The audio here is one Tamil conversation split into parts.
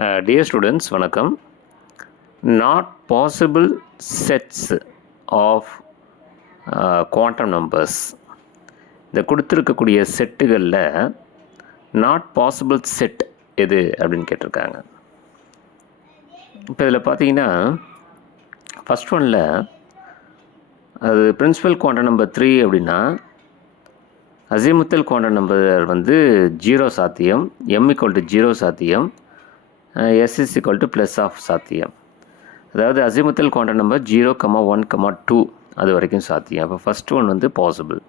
Dear students, வணக்கம். Not possible sets of quantum numbers. இந்த கொடுத்துருக்கக்கூடிய செட்டுகளில் நாட் பாசிபிள் செட் எது அப்படின்னு கேட்டிருக்காங்க. இப்போ இதில் பார்த்தீங்கன்னா ஃபஸ்ட் ஒனில் அது பிரின்சிபல் குவாண்டம் நம்பர் 3 அப்படின்னா அசிமுத்தல் குவாண்டம் நம்பர் வந்து 0 சாத்தியம், m=0 சாத்தியம், s=+ சாத்தியம். அதாவது அசிமுத்தல் குவாண்டம் நம்பர் 0, 1, 2 அது வரைக்கும் சாத்தியம். அப்போ ஃபஸ்ட் ஒன் வந்து பாசிபிள்.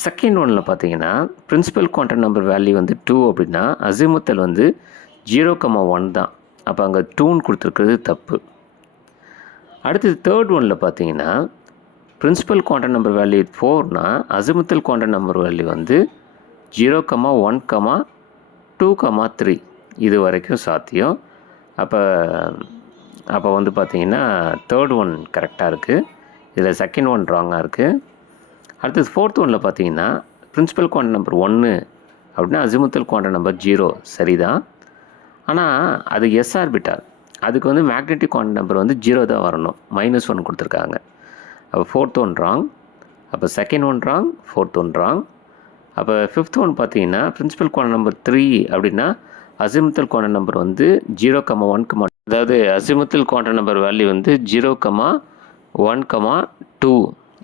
செகண்ட் ஒனில் பார்த்தீங்கன்னா பிரின்சிபல் குவாண்டம் நம்பர் வேல்யூ வந்து 2 அப்படின்னா அசிமுத்தல் வந்து 0, 1 தான். அப்போ அங்கே 2ன்னு கொடுத்துருக்கிறது தப்பு. அடுத்தது தேர்ட் ஒனில் பார்த்தீங்கன்னா பிரின்சிபல் குவாண்டம் நம்பர் வேல்யூ 4னா அசிமுத்தல் குவாண்டம் நம்பர் வேல்யூ வந்து 0, 1, 2, 3 இது வரைக்கும் சாத்தியம். அப்போ வந்து பார்த்திங்கன்னா தேர்ட் ஒன் கரெக்டாக இருக்குது. இதில் செகண்ட் ஒன் ராங்காக இருக்குது. அடுத்தது ஃபோர்த் ஒனில் பார்த்தீங்கன்னா பிரின்சிபல் குவாண்டம் நம்பர் 1 அப்படின்னா அசிமுத்தல் குவாண்டம் நம்பர் 0 சரிதான். ஆனால் அது எஸ் ஆர்பிட்டால், அதுக்கு வந்து மேக்னெட்டிக் குவாண்டம் நம்பர் வந்து 0 தான் வரணும், -1 கொடுத்துருக்காங்க. அப்போ ஃபோர்த் ஒன் ராங், அப்போ second one wrong, fourth one wrong. அப்போ ஃபிஃப்த் ஒன் பார்த்தீங்கன்னா பிரின்சிபல் குவாண்டம் நம்பர் 3 அப்படின்னா அசிமுத்தல் குவாண்டம் நம்பர் வந்து 0, 1, அதாவது அசிமுத்தல் குவாண்டம் நம்பர் வேல்யூ வந்து 0, 1, 2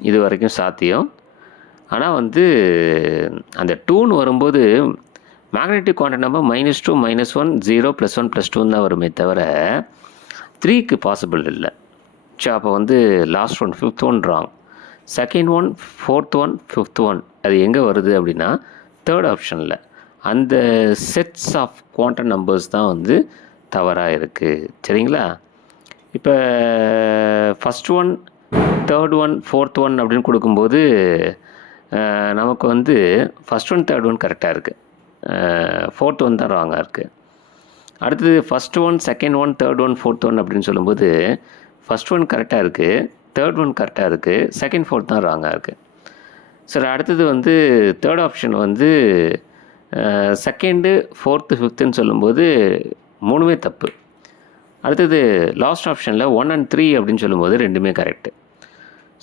இது வரைக்கும் சாத்தியம். ஆனால் வந்து அந்த 2ன்னு வரும்போது மேக்னெட்டிக் குவாண்டம் நம்பர் -2, -1, 0, +1, +2 தான் வருமே தவிர 3க்கு பாசிபிள் இல்லை. ஸோ அப்போ வந்து last one fifth one wrong, second one, fourth one, fifth one அது எங்கே வருது அப்படின்னா தேர்ட் ஆப்ஷனில். அந்த செட்ஸ் ஆஃப் குவாண்டம் நம்பர்ஸ் தான் வந்து தவறாக இருக்குது. சரிங்களா? இப்போ first one, third one, fourth one அப்படின்னு கொடுக்கும்போது நமக்கு வந்து ஃபஸ்ட் ஒன், தேர்ட் ஒன் கரெக்டாக இருக்குது, ஃபோர்த் ஒன் தான் ராங்காக இருக்குது. அடுத்தது first one, second one, third one, fourth one அப்படின்னு சொல்லும்போது ஃபஸ்ட் ஒன் கரெக்டாக இருக்குது, தேர்ட் ஒன் கரெக்டாக இருக்குது, செகண்ட், ஃபோர்த் தான் ராங்காக இருக்குது. சரி, அடுத்தது வந்து தேர்ட் ஆப்ஷன் வந்து செகண்டு, ஃபோர்த்து, ஃபிஃப்த்துன்னு சொல்லும்போது 3மே தப்பு. அடுத்தது லாஸ்ட் ஆப்ஷனில் 1 and 3 அப்படின்னு சொல்லும்போது 2மே கரெக்டு.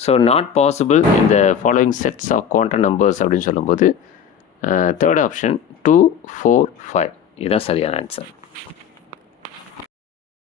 ஸோ நாட் பாசிபிள் இந்த following sets of quantum numbers அப்படின்னு சொல்லும்போது தேர்ட் ஆப்ஷன் 2, 4, 5 இதுதான் சரியான ஆன்சர்.